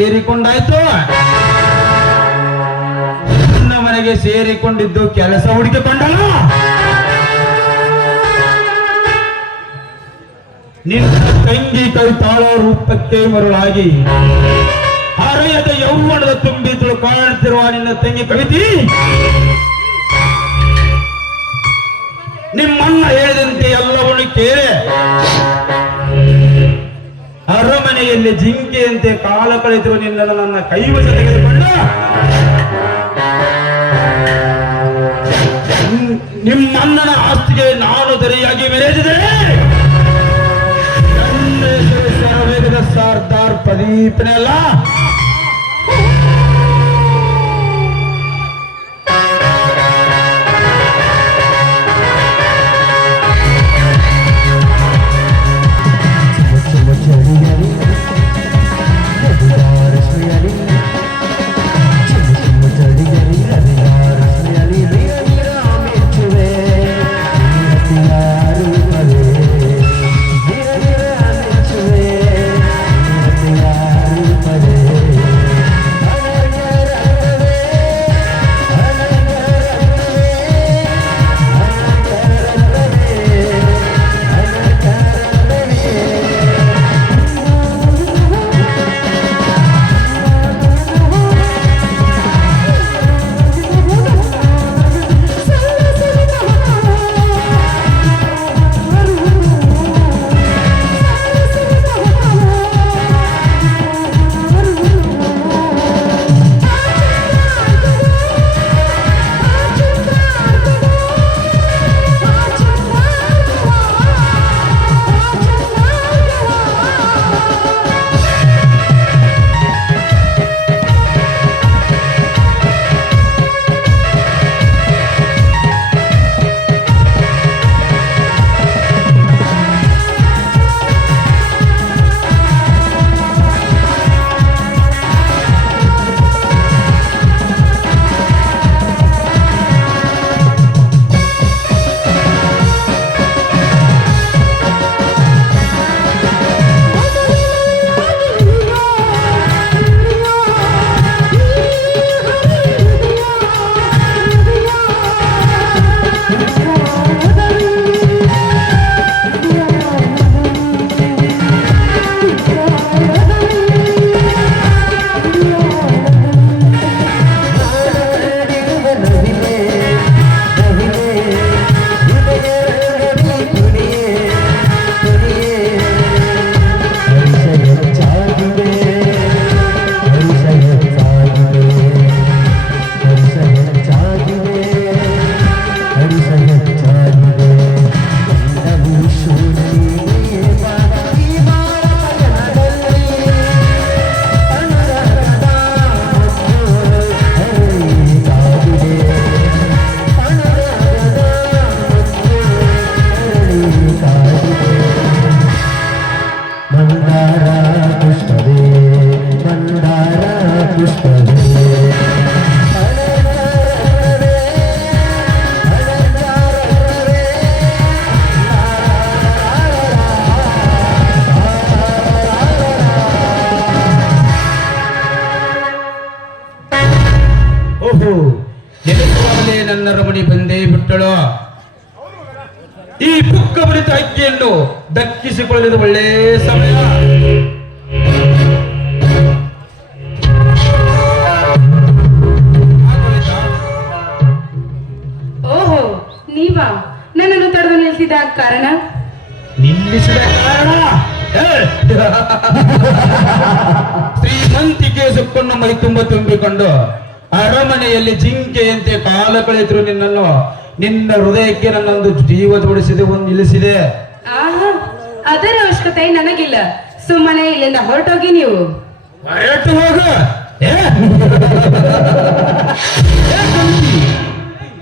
ಸೇರಿಕೊಂಡಾಯ್ತು? ನನ್ನ ಮನೆಗೆ ಸೇರಿಕೊಂಡಿದ್ದು ಕೆಲಸ ಹುಡುಕಿಕೊಂಡಲ್ಲ ನಿನ್ನ ತಂಗಿ ಕೈ ತಾಳ ರೂಪಕ್ಕೆ ಮರುಳಾಗಿ ಹರೆಯದ ಯೌವನದ ತುಂಬಿ ಕಾಣುತ್ತಿರುವ ನಿನ್ನ ತಂಗಿ ಕವಿತಿ. ನಿಮ್ಮಣ್ಣ ಹೇಳಿದಂತೆ ಎಲ್ಲವನ್ನು ಕೇಳಿ. ಅರಮನೆಯಲ್ಲಿ ಜಿಂಕೆಯಂತೆ ಕಾಲ ಕಳೆದಿರುವ ನಿನ್ನನ್ನು ನನ್ನ ಕೈವಶ ತೆಗೆದುಕೊಂಡು. ನಿಮ್- ನಿಮ್ಮಣ್ಣನ ಆಸ್ತಿಗೆ ನಾನು ದರಿಯಾಗಿ ಮೆರೆದಿದೆ ಸರ್ದಾರ್ ಪ್ರದೀಪನೇ ಬರಿತ ಅಕ್ಕಿಯನ್ನು ಒಳ್ಳೆ ಸಮಯ. ಓಹೋ ನೀವಾ? ನನ್ನನ್ನು ತಡೆದು ನಿಲ್ಲಿಸಿದ ಕಾರಣ? ನಿಲ್ಲಿಸಿದ ಕಾರಣ! ಶ್ರೀಮಂತಿಕೆ ಸುಕ್ಕನ್ನು ಮೈ ತುಂಬ ತುಂಬಿಕೊಂಡು ಅರಮನೆಯಲ್ಲಿ ಜಿಂಕೆಯಂತೆ ಕಾಲ ಕಳೆದ್ರು ನಿನ್ನನ್ನು. ನಿನ್ನ ಹೃದಯಕ್ಕೆ ನನ್ನೊಂದು ಜೀವ ಜೋಡಿಸಿದೆ ಒಂದು ನಿಲ್ಲಿಸಿದೆ. ಆಹಾ ಅದರ ಅವಶ್ಯಕತೆ ನನಗಿಲ್ಲ. ಸುಮ್ಮನೆ ಇಲ್ಲಿಂದ ಹೊರಟೋಗಿ ನೀವು. ಹೊರಟು ಹೋಗು?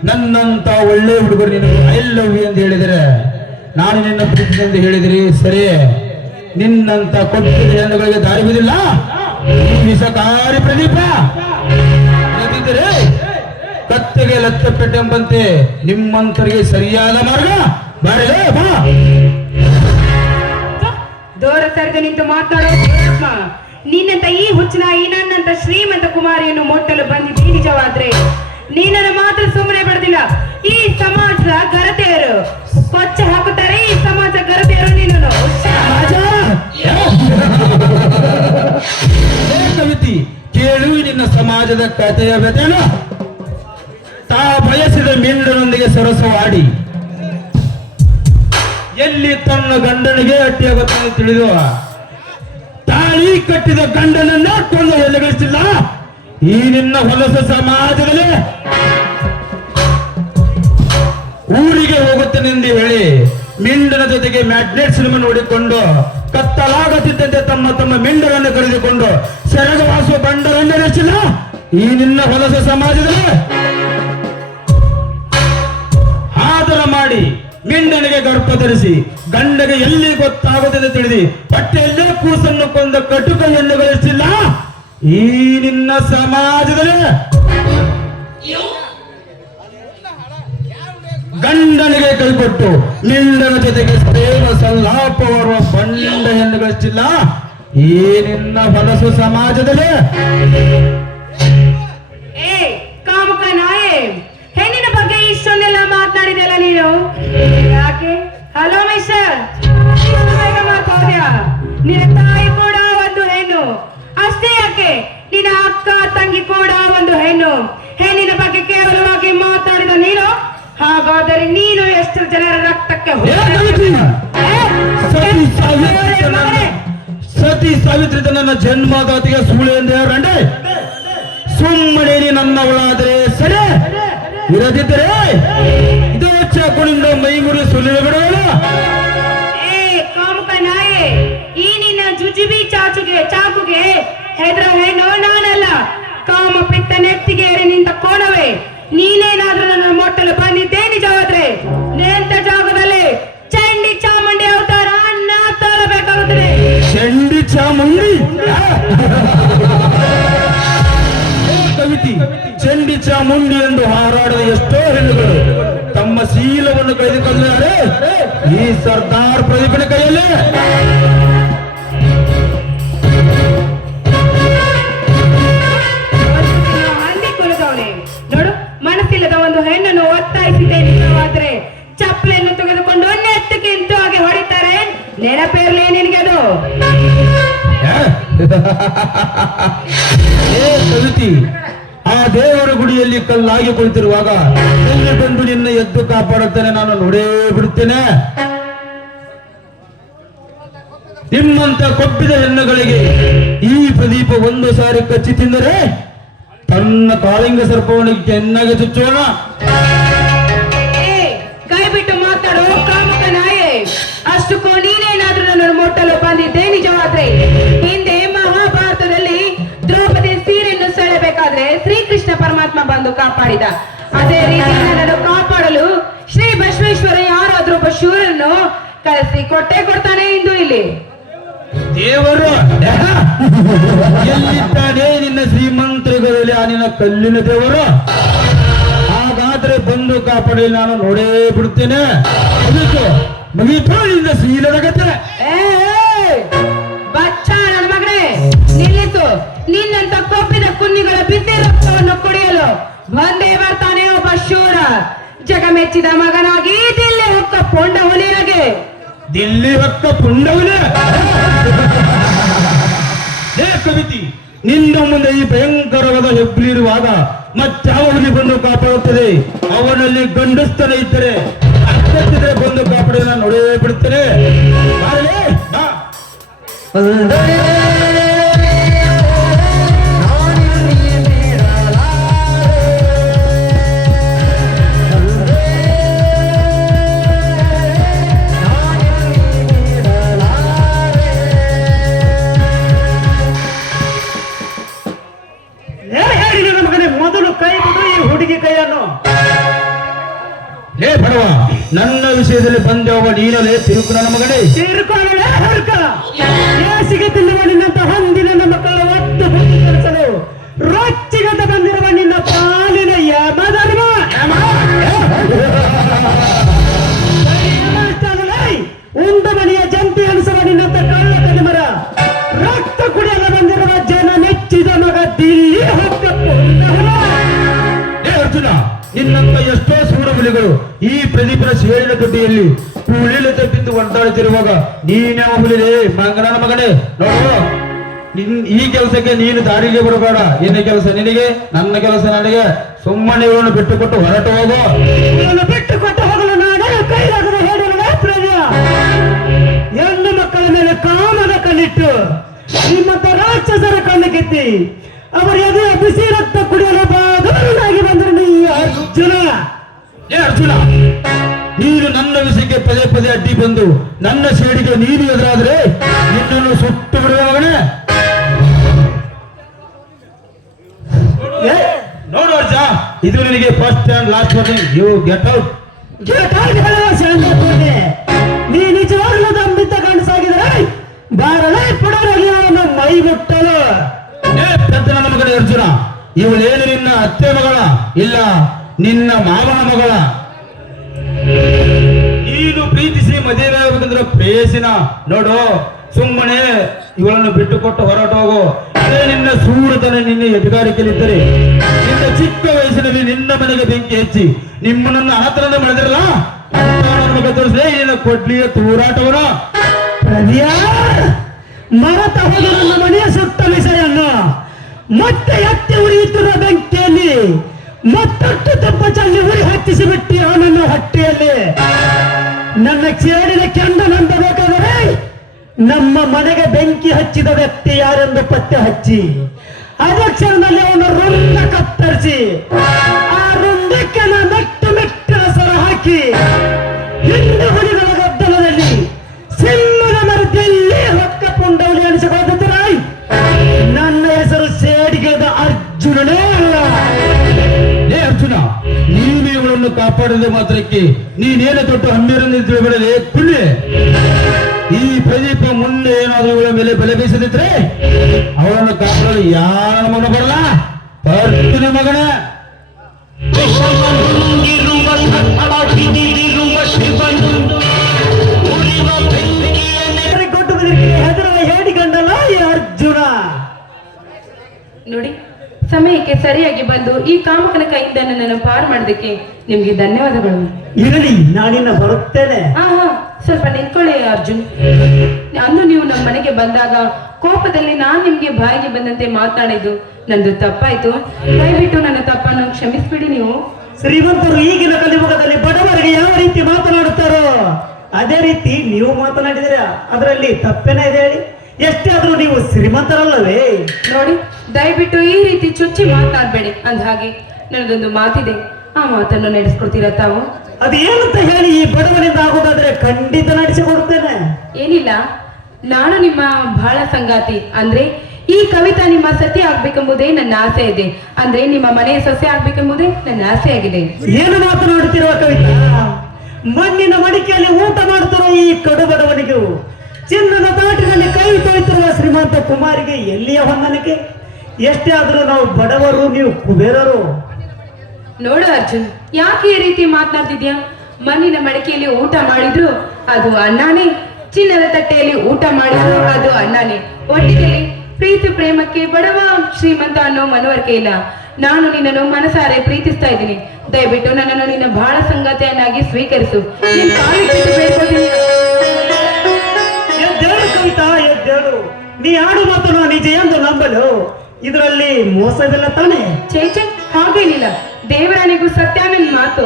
ನನ್ನಂತ ಒಳ್ಳೆ ಹುಡುಗರು ನಿನಗೆ ಐ ಲವ್ ಯು ಅಂತ ಹೇಳಿದರೆ ನಾನು ನಿನ್ನ ಪ್ರೀತಿ ಎಂದು ಹೇಳಿದಿರಿ ಸರಿ. ನಿನ್ನಂತ ಹೆಣ್ಣುಗಳಿಗೆ ದಾರಿ ಬಿದಿಲ್ಲ. ವಿಷಕಾರಿ ಪ್ರದೀಪ. ಕತ್ತೆಗೆ ಲತ್ತಪೆಟ್ಟೆಂಬಂತೆ ನಿಮ್ಮಂತರಿಗೆ ಸರಿಯಾದ ಮಾರ್ಗ ಬರಲೇ ಬಾ. ದೂರ ಸರಿದು ನಿಂತು ಮಾತಾಡೋ ನಿನ್ನಂತ ಈ ಹುಚ್ಚನಾಯಿ ನನ್ನಂತ ಶ್ರೀಮಂತ ಕುಮಾರಿಯನ್ನು ಮುಟ್ಟಲು ಬಂದಿದ್ದೆ ನಿಜವಾದ್ರೆ. ನೀನನ್ನು ಮಾತ್ರ ಸುಮ್ಮನೆ ಬಿಡದಿಲ್ಲ. ಈ ಸಮಾಜದ ಗರತೆಯರು ಕೊಚ್ಚ ಹಾಕುತ್ತಾರೆ ಈ ಸಮಾಜ ಗರತೆಯರು ನೀನು ಕವಿತಿ ಕೇಳು ನಿನ್ನ ಸಮಾಜದ ಕಥೆಯ ವ್ಯಥೆನ. ತಾ ಬಯಸಿದ ಮಿಂಡನೊಂದಿಗೆ ಸರಸವಾಡಿ ಎಲ್ಲಿ ತನ್ನ ಗಂಡನಿಗೆ ಅಟ್ಟಿಯಾಗುತ್ತದೆ ತಿಳಿದು ತಾಳಿ ಕಟ್ಟಿದ ಗಂಡನನ್ನ ಕೊಂದು ಎಲೆಗಳಿಸಿಲ್ಲ ಈ ನಿನ್ನ ಹೊಲಸ ಸಮಾಜದಲ್ಲಿ. ಊರಿಗೆ ಹೋಗುತ್ತೇನೆಂದು ಹೇಳಿ ಮಿಂಡನ ಜೊತೆಗೆ ಮ್ಯಾಗ್ನೆಟ್ ಸಿನಿಮಾ ನೋಡಿಕೊಂಡು ಕತ್ತಲಾಗುತ್ತಿದ್ದಂತೆ ತಮ್ಮ ತಮ್ಮ ಮಿಂಡರನ್ನು ಕರೆದುಕೊಂಡು ಸೆರಗವಾಸುವ ಬಂಡರನ್ನು ನಡೆಸಿಲ್ಲ ಈ ನಿನ್ನ ಹೊಲಸ ಸಮಾಜದಲ್ಲಿ. ಆದರ ಮಾಡಿ ಮಿಂಡನಿಗೆ ಗರ್ಭ ಧರಿಸಿ, ಗಂಡಗೆ ಎಲ್ಲಿ ಗೊತ್ತಾಗುತ್ತದೆ ತಿಳಿದಿ ಹೊಟ್ಟೆಯಲ್ಲೇ ಕೂಸನ್ನು ಕೊಂದ ಕಟುಕೆಯನ್ನು ಗಳಿಸಿಲ್ಲ ಈ ನಿನ್ನ ಸಮಾಜದಲ್ಲಿ. ಗಂಡನಿಗೆ ಕೈಕೊಟ್ಟು ಮಿಂಡನ ಜೊತೆಗೆ ಪ್ರೇಮ ಸಲ್ಲಾಪ ಬರುವ ಬಂಡೆಯನ್ನು ಗಳಿಸಿಲ್ಲ ಈ ನಿನ್ನ ಹೊಲಸು ಸಮಾಜದಲ್ಲಿ. ನೀನು ಯಾಕೆ? ಹಲೋ ಮಿಸ್ಟರ್ ಬೇಗ ಮಾತಾಡ್ಯಾ? ನಿನ್ನ ತಾಯಿ ಕೂಡ ಒಂದು ಹೆಣ್ಣು. ಅಷ್ಟೇ ಯಾಕೆ? ನಿನ್ನ ಅಕ್ಕ ತಂಗಿ ಕೂಡ ಒಂದು ಹೆಣ್ಣು. ಹೆಣ್ಣಿನ ಬಗ್ಗೆ ಕೇವಲವಾಗಿ ಮಾತಾಡಿದ ನೀನು? ಹಾಗಾದರೆ ನೀನು ಎಷ್ಟು ಜನರ ರಕ್ತಕ್ಕೆ ಸತಿ ಸಾವಿತ್ರಿ ನನ್ನ ಜನ್ಮದಾತಿಗೆ ಸುಳ್ಳು ಎಂದು ಹೇಳಂಡೆ ಸುಮ್ಮನೆ ನನ್ನವಳಾದರೆ ಸರಿ. ಇರದಿದ್ದರೆ ಇದು ಚಾಕುನಿಂದ ಮೈಮುರಿ ಸುಲಿದು ಬಿಡುವಳು. ಏ, ಕಾಮುಕ ನಾಯೆ, ಈ ನಿನ್ನ ಜುಜುಬಿ ಚಾಚುಗೆ, ಚಾಕುಗೆ ಹೆದ್ರ ಹೇ ನಾನಲ್ಲ ಚಾಮುಂಡಿ ಎಂದು ಹಾರಾಡಿದ ಎಷ್ಟೋ ಹೆಣ್ಣುಗಳು ತಮ್ಮ ಶೀಲವನ್ನು ಕಳೆದುಕೊಂಡಿದ್ದಾರೆ ಈ ಸರ್ದಾರ್ ಪ್ರದೀಪನ ಕೈಯಲ್ಲಿ. ನೋಡು ಮನಸ್ಸಿಲ್ಲದ ಒಂದು ಹೆಣ್ಣನ್ನು ಒತ್ತಾಯಿಸಿದೆ ನಿಜವಾದ್ರೆ ಚಪ್ಪಲೆಯನ್ನು ತೆಗೆದುಕೊಂಡು ನೆತ್ತಕ್ಕಿಂತ ಹಾಗೆ ಹೊಡಿತಾರೆ. ನೆನಪಿರ್ಲಿ ನಿನಗೆ ಅದು. ಏ? ಕವಿತಿ ಆ ದೇವರ ಗುಡಿಯಲ್ಲಿ ಕಲ್ಲಾಗಿ ಕುಳಿತಿರುವಾಗ, ಎಲ್ಲಿ ಬಂದು ನಿನ್ನ ಎದ್ದು ಕಾಪಾಡುತ್ತೇನೆ ನಾನು ನೋಡೇ ಬಿಡುತ್ತೇನೆ. ನಿಮ್ಮಂತ ಕೊಬ್ಬಿದ ಹೆಣ್ಣುಗಳಿಗೆ ಈ ಪ್ರದೀಪ ಒಂದು ಸಾರಿ ಕಚ್ಚಿ ತಿಂದರೆ ತನ್ನ ಕಾಳಿಂಗ ಸರ್ಪವನ್ನು ಚೆನ್ನಾಗಿ ಚುಚ್ಚೋಣ ಕೈಬಿಟ್ಟು ಮಾತಾಡೋ, ಕಾಮಕ ನಾಯೇ. ಅಷ್ಟಕ್ಕೂ ನೀನೇನಾದ್ರೂ ನನ್ನ ಮೊಟ್ಟಲು ಬಂದಿದ್ದೆ ನಿಜವಾದ್ರೆ. ಕಾಪಾಡಿದ ಅದೇ ರೀತಿ ನನ್ನನ್ನು ಕಾಪಾಡಲು ಶ್ರೀ ಬಸವೇಶ್ವರ ಯಾರಾದ್ರೂ ಒಬ್ಬ ಶೂರನ್ನು ಕಳಿಸಿ ಕೊಟ್ಟೆ ಕೊಡ್ತಾನೆ ಇಂದು ಇಲ್ಲಿ. ದೇವರು ಎಲ್ಲಿದ್ದಾನೆ ನಿನ್ನ ಶ್ರೀಮಂತ್ರಿಗಳಲ್ಲಿ ಆ ನಿನ್ನ ಕಲ್ಲಿನ ದೇವರು? ಹಾಗಾದ್ರೆ ಬಂದು ಕಾಪಾಡಿ ನಾನು ನೋಡೇ ಬಿಡ್ತೇನೆ. ಅದಕ್ಕೆ ಮುಗಿತು ನಿನ್ನ ಶೀಲದ ಕತೆ ಬಚ್ಚ ನನ್ನ ಮಗನೇ ನಿಲ್ಲಿತು ನಿನ್ನಂತ ಕೊಬ್ಬಿದ ಕುನ್ನಿಗಳ ಬಂದೇ ಬರ್ತಾನೆ ಒಬ್ಬ ಶೂರ. ಜಗ ಮೆಚ್ಚಿದ ಮಗನಾಗಿ ದಿಲ್ಲಿ ಹೊಕ್ಕ ಪೊಂಡ ಹುಲಿಯಾಗೆ ದಿಲ್ಲಿ ಹೊಕ್ಕ ಪುಂಡವನೇ. ಹೇ ಕವಿತಿ ನಿನ್ನ ಮುಂದೆ ಈ ಭಯಂಕರವಾದ ಹೆಬ್ಬಲಿರುವಾಗ ಮತ್ತಾವ ಹುಲಿ ಬಂದು ಕಾಪಾಡುತ್ತದೆ. ಅವನಲ್ಲಿ ಗಂಡಸ್ತನ ಇದ್ದರೆ ಅಗತ್ಯವಿದ್ದರೆ ಬಂದು ಕಾಪಾಡೋದನ್ನ ನಾನು ನೋಡೇ ಬಿಡುತ್ತೇನೆ ನನ್ನ ಬಂದೆವ ನೀನಲೇ ತಿರುಕು ನನ್ನ ಮಗನೇ ತೀರ್ಕೊಳ್ಳೆ ಹುಡುಕ ಯಾಸಿಗೆ ತಿನ್ನುವ ನಿನ್ನಂತ ಹೊಂದಿನ ಕೋಟೆಯಲ್ಲಿ ಕೂಲಿಲು ತಪ್ಪಿದ್ದು ಹೊಂಟಾಡುತ್ತಿರುವಾಗ ನೀನ್ಯಾವ ಹುಲಿದೆ ಮಂಗನ ಮಗನೇ ನೋಡು. ನಿನ್ ಈ ಕೆಲಸಕ್ಕೆ ನೀನು ದಾರಿಗೆ ಬರಬೇಡ. ಏನೇ ಕೆಲಸ ನಿನಗೆ ನನ್ನ ಕೆಲಸ ನನಗೆ. ಸುಮ್ಮನೆ ಇವರನ್ನು ಬಿಟ್ಟುಕೊಟ್ಟು ಹೊರಟು ಹೋಗು. ಇವನು ಬಿಟ್ಟು ಕೊಟ್ಟು ಹೋಗಲು ನಾನು ಕೈಲಾಗದ ಹೇಳಲು ಪ್ರಜ ಹೆಣ್ಣು ಮಕ್ಕಳ ಮೇಲೆ ಕಾಮದ ಕಣ್ಣಿಟ್ಟು ಶ್ರೀಮಂತ ರಾಕ್ಷಸರ ಕಣ್ಣು ಕಿತ್ತಿ ಅವರ ಎದೆಯ ಬಿಸಿ ರಕ್ತ ಕುಡಿಯಲು ಬಾದೂರನಾಗಿ ಬಂದ್ರೆ ನೀ ಅರ್ಜುನ. ಏ ಅರ್ಜುನ ನೀನು ನನ್ನ ವಿಷಯಕ್ಕೆ ಪದೇ ಪದೇ ಅಡ್ಡಿ ಬಂದು ನನ್ನ ಸೇಡಿಗೆ ನೀನು ಎದುರಾದ್ರೆ ನಿನ್ನನ್ನು ಸುಟ್ಟು ಬಿಡುವವನೇ. ನೋಡು ಅರ್ಜ ಇದು ನಿನಗೆ first and last warning you get out ಜಟಾಗಿ ಹೇಳುವ ಶಾಂತತೆ. ನೀ ನಿಜವಾಗ್ಲೂ ನಂಬಿದ್ದ ಗಂಡಸಾಗಿದ್ರೆ ಬಾರಲೇ ಪಡೋರಲ್ಲಿ ಅವನ ಮೈ ಮುಟ್ಟಲು ಏ ಪೆದ್ದ ನನ್ನ ಮಗನೇ ಅರ್ಜುನ ಇವಳೇನು ನಿನ್ನ ಅತ್ತೆ ಮಗಳ? ಇಲ್ಲ ನಿನ್ನ ಮಾವನ ಮಗಳ? ನೀನು ಪ್ರೀತಿಸಿ ಮದುವೆ ಆಗ್ಬೇಕಂದ್ರೆ ಪ್ರೇಸಿನ ನೋಡು, ಸುಮ್ಮನೆ ಇವಳನ್ನು ಬಿಟ್ಟು ಕೊಟ್ಟು ಹೊರಟು ಹೋಗು. ಇದೇ ನಿನ್ನ ಸೂರತನ ನಿನ್ನ ಎದುಗಾರಿಕೆಯಲ್ಲಿದ್ದರೆ ನಿನ್ನ ಚಿಕ್ಕ ವಯಸ್ಸಿನಲ್ಲಿ ನಿನ್ನ ಮನೆಗೆ ಬೆಂಕಿ ಹೆಚ್ಚಿ, ನಿಮ್ಮನನ್ನು ಆತನದ ಬೆಳೆದಿರಲ್ಲ ತೋರಿಸಿದೆ ನಿನ್ನ ಕೊಡ್ಲಿಯ ತೂರಾಟವನ. ಮರತ ಹೋದ ನನ್ನ ಮನೆಯ ಸುತ್ತ ವಿಷಯನ್ನ ಮತ್ತೆ ಎತ್ತಿ ಉರಿಯುತ್ತಿರುವ ಬೆಂಕಿಯಲ್ಲಿ ಮತ್ತಷ್ಟು ಚಲ್ಲಿ ಉರಿ ಹತ್ತಿಸಿ ಬಿಟ್ಟಿ ನನ್ನ ಹಟ್ಟಿಯಲ್ಲಿ. ನನ್ನ ಚೇಡಿನ ಕೆಂಡ ನಂಬಬೇಕಾದರೆ ನಮ್ಮ ಮನೆಗೆ ಬೆಂಕಿ ಹಚ್ಚಿದ ವ್ಯಕ್ತಿ ಯಾರೆಂದು ಪತ್ತೆ ಹಚ್ಚಿ, ಅದೇ ಕ್ಷಣದಲ್ಲಿ ಅವನ ರುಂಡ ಕತ್ತರಿಸಿ, ಆ ರುಂಡಕ್ಕೆ ನಾನು ಮೆಟ್ಟು ಮೆಟ್ಟಿನ ಹಾಕಿ, ಹಿಂದೆ ಹುಲಿಗಳ ಗದ್ದಲದಲ್ಲಿ ನೀನು ಇವಳನ್ನು ಕಾಪಾಡಿದ ಮಾತ್ರಕ್ಕೆ ನೀನೇನು ದೊಡ್ಡ ಹಮ್ಮಿರನ್ನು ತಿಳಿಬಿಡದೆ ಕುಳ್ಳಿ ಈ ಪ್ರದೀಪ ಮುಂದೆ ಏನಾದರೂ ಇವಳ ಮೇಲೆ ಬೆಲೆ ಬೀಸದಿದ್ರೆ ಅವಳನ್ನು ಕಾಪಾಡಲು ಯಾರ ಮಗನ ಬರಲ್ಲ. ಪರ್ತಿನ ಮಗನ. ಈ ಅರ್ಜುನ. ನೋಡಿ ಸಮಯಕ್ಕೆ ಸರಿಯಾಗಿ ಬಂದು ಈ ಕಾಮಕನ ಕೈಯಿಂದ ನನ್ನನ್ನು ಪಾರು ಮಾಡೋದಕ್ಕೆ ನಿಮ್ಗೆ ಧನ್ಯವಾದಗಳು. ಇರಲಿ ನಾನಿನ್ನ ಬರುತ್ತೇನೆ. ಹಾ ಹಾ ಸ್ವಲ್ಪ ನಿಂತ್ಕೊಳ್ಳಿ ಅರ್ಜುನ್. ಅಂದು ನೀವು ನಮ್ಮ ಮನೆಗೆ ಬಂದಾಗ ಕೋಪದಲ್ಲಿ ನಾನ್ ನಿಮ್ಗೆ ಬಾಯಿಗೆ ಬಂದಂತೆ ಮಾತನಾಡಿದ್ದು ನಂದು ತಪ್ಪಾಯ್ತು. ದಯವಿಟ್ಟು ನನ್ನ ತಪ್ಪನ್ನು ಕ್ಷಮಿಸ್ಬಿಡಿ ನೀವು. ಶ್ರೀಮಂತರು ಈಗಿನ ಕಲಿಯುಗದಲ್ಲಿ ಬಡವರಿಗೆ ಯಾವ ರೀತಿ ಮಾತನಾಡುತ್ತಾರೋ ಅದೇ ರೀತಿ ನೀವು ಮಾತನಾಡಿದರೆ ಅದರಲ್ಲಿ ತಪ್ಪೇನೆ ಇದೆ ಹೇಳಿ. ಎಷ್ಟೇ ಆದ್ರೂ ನೀವು ಶ್ರೀಮಂತರಲ್ಲವೇ? ನೋಡಿ ದಯವಿಟ್ಟು ಈ ರೀತಿ ಚುಚ್ಚಿ ಮಾತಾಡ್ಬೇಡಿ ಅಂದ ಹಾಗೆ ನನಗೊಂದು ಮಾತಿದೆ. ಆ ಮಾತನ್ನು ನಡೆಸ್ಕೊಡ್ತೀರಾ ತಾವು? ಅದು ಏನಂತ ಹೇಳಿ ಈ ಬಡವನಿಂದ ಆಗೋದಾದ್ರೆ ಖಂಡಿತ ನಡೆಸಿಕೊಡ್ತೇನೆ ಏನಿಲ್ಲ. ನಾನು ನಿಮ್ಮ ಬಹಳ ಸಂಗಾತಿ. ಅಂದ್ರೆ ಈ ಕವಿತಾ ನಿಮ್ಮ ಸತಿ ಆಗ್ಬೇಕೆಂಬುದೇ ನನ್ನ ಆಸೆ ಇದೆ ಅಂದ್ರೆ ನಿಮ್ಮ ಮನೆಯ ಸೊಸೆ ಆಗ್ಬೇಕೆಂಬುದೇ ನನ್ನ ಆಸೆ ಆಗಿದೆ ಏನು ಮಾತನಾಡುತ್ತಿರುವ ಕವಿತಾ? ಮಣ್ಣಿನ ಮಡಿಕೆಯಲ್ಲಿ ಊಟ ಮಾಡ್ತಿರೋ ಈ ಕಡು ಬಡವನಿಗೂ ಚಿನ್ನದ ತಾಟಿನಲ್ಲಿ ಕೈ ತೊಯ್ತಿರುವ ಶ್ರೀಮಂತ ಕುಮಾರಿಗೆ ಎಲ್ಲಿಯ ಹೊಂದಾಣಿಕೆ? ಎಷ್ಟೇ ಆದ್ರೂ ನಾವು ಬಡವರು, ನೀವು ಕುಬೇರರು. ನೋಡು ಅರ್ಜುನ್, ಯಾಕೆ ಈ ರೀತಿ ಮಾತನಾಡ್ತಿದ್ಯಾ? ಮಣ್ಣಿನ ಮಡಿಕೆಯಲ್ಲಿ ಊಟ ಮಾಡಿದ್ರು ಅದು ಅಣ್ಣನೇ. ಚಿನ್ನದ ತಟ್ಟೆಯಲ್ಲಿ ಊಟ ಮಾಡಿದ್ರು ಅದು ಅಣ್ಣನೇ. ಒಟ್ಟಿಗೆ ಪ್ರೀತಿ ಪ್ರೇಮಕ್ಕೆ ಬಡವ ಶ್ರೀಮಂತ ಅನ್ನೋ ಮನವರಿಕೆ ಇಲ್ಲ. ನಾನು ನಿನ್ನನ್ನು ಮನಸಾರೆ ಪ್ರೀತಿಸ್ತಾ ಇದ್ದೀನಿ. ದಯವಿಟ್ಟು ನನ್ನನ್ನು ನಿನ್ನ ಬಹಳ ಸಂಗತಿಯನ್ನಾಗಿ ಸ್ವೀಕರಿಸು. ಇದರಲ್ಲಿ ಮೋಸವಿಲ್ಲ ತಾನೆ? ಚೇಚೆ ಹಾಗೇನಿಲ್ಲ. ದೇವರಾಣಿಗೂ ಸತ್ಯ ನನ್ ಮಾತು.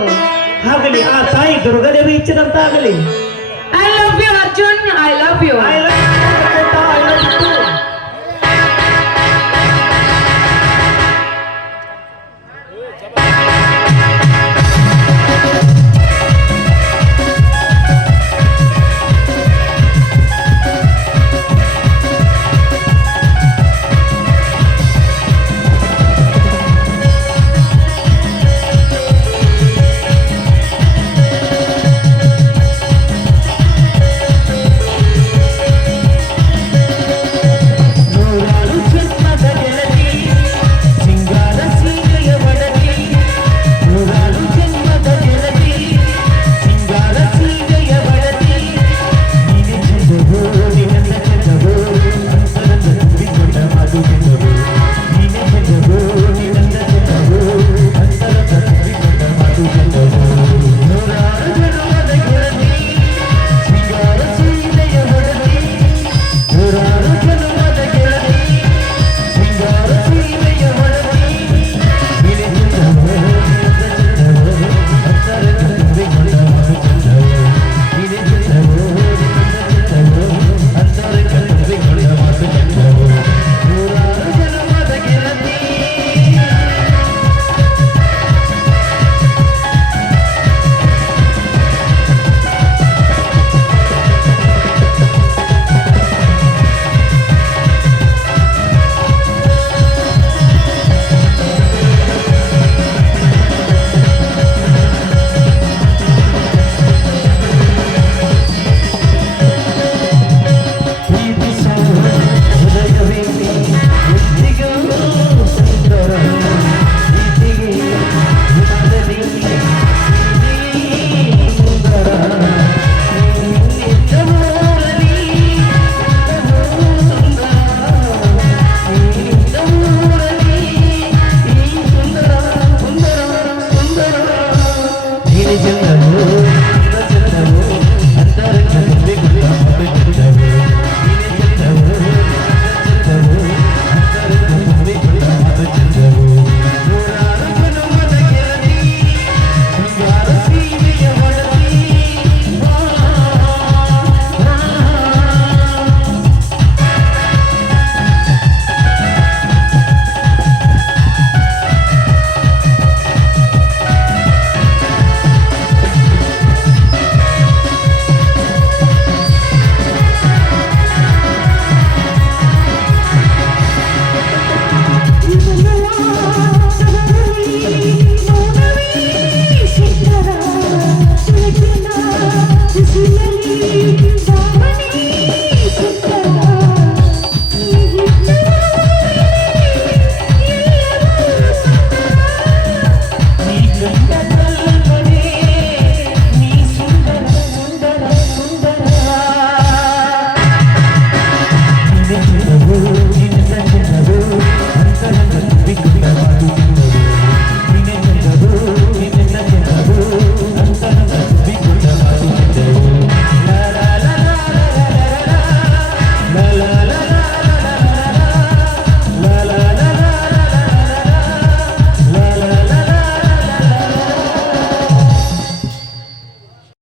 ಆಗಲಿ ಆ ತಾಯಿ Durgadevi ಇಚ್ಛಿದಂತಾಗಲಿ I love you Arjun. I love you I love